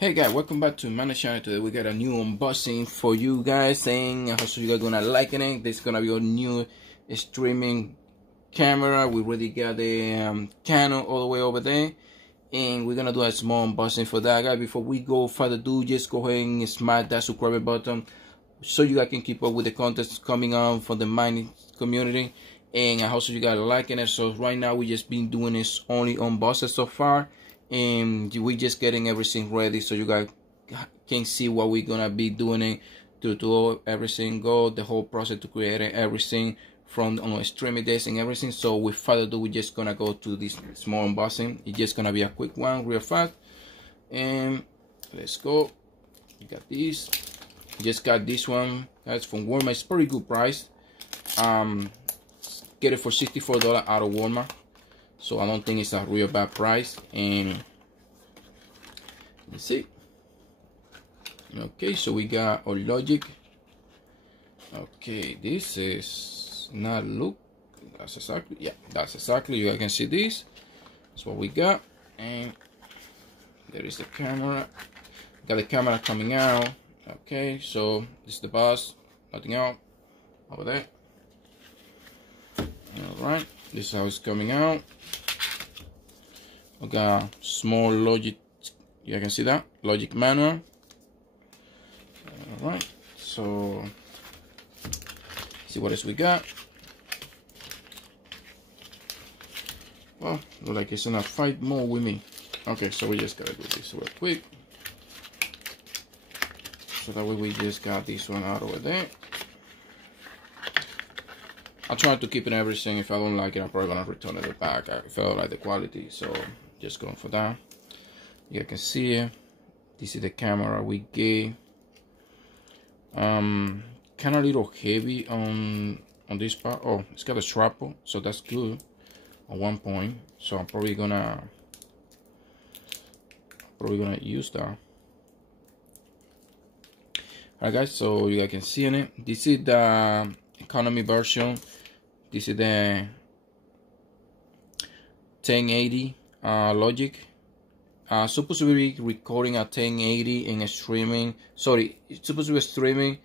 Hey guys, welcome back to my channel. Today we got a new unboxing for you guys, and I hope you guys gonna like it. This is gonna be your new streaming camera. We already got the Canon all the way over there, and we're gonna do a small unboxing for that, guys. Before we go further ado, just go ahead and smash that subscribe button so you guys can keep up with the content coming on from the mining community. And I hope you guys liking it. So right now we just been doing this only unboxing so far, and we just getting everything ready so you guys can see what we're gonna be doing to do everything, go the whole process to create everything from on streaming days and everything. So with further ado, we're just gonna go to this small unboxing. It's just gonna be a quick one, real fast, and let's go. You got this. Just got this one, guys, from Walmart. It's pretty good price. Get it for $64 out of Walmart, so I don't think it's a real bad price. And let's see. Okay, so we got our Logic. Okay, this is not look. That's exactly, yeah, that's exactly. You guys can see this. That's what we got. And there is the camera. Got the camera coming out. Okay, so this is the box. Nothing out over there. Alright, this is how it's coming out. We got a small Logic, you can see that, Logic manual. Alright, so see what else we got. Well, look like it's in a fight mode with me. Okay, so we just gotta do this real quick. So that way we just got this one out over there. I try to keep it everything. If I don't like it, I'm probably gonna return it back. I felt like the quality, so just going for that. You can see it. This is the camera we gave. Kind of a little heavy on this part. Oh, it's got a strap, so that's good at one point. So I'm probably gonna use that. Alright guys, so you guys can see in it. This is the economy version. This is the 1080 Logic. Supposed to be recording at 1080 and streaming. Sorry, it's supposed to be streaming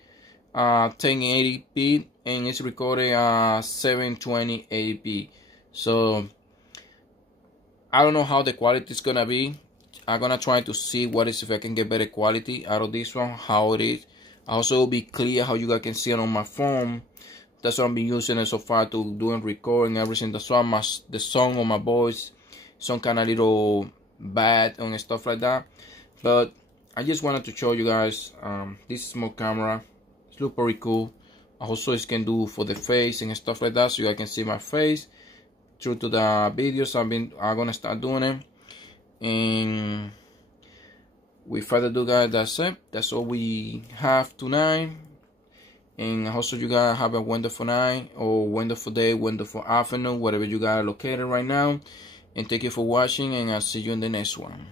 1080p and it's recording 720p. So I don't know how the quality is gonna be. I'm gonna try to see what is if I can get better quality out of this one, how it is. Also, it'll be clear how you guys can see it on my phone. That's what I've been using it so far to doing recording everything. That's why the song on my voice, some kind of little bad and stuff like that. But I just wanted to show you guys this small camera. It looks pretty cool. Also, it can do for the face and stuff like that, so you guys can see my face through to the videos. I'm gonna start doing it. And with further ado, guys, that's it. That's all we have tonight. And also, you guys have a wonderful night or wonderful day, wonderful afternoon, whatever you guys are located right now. And thank you for watching, and I'll see you in the next one.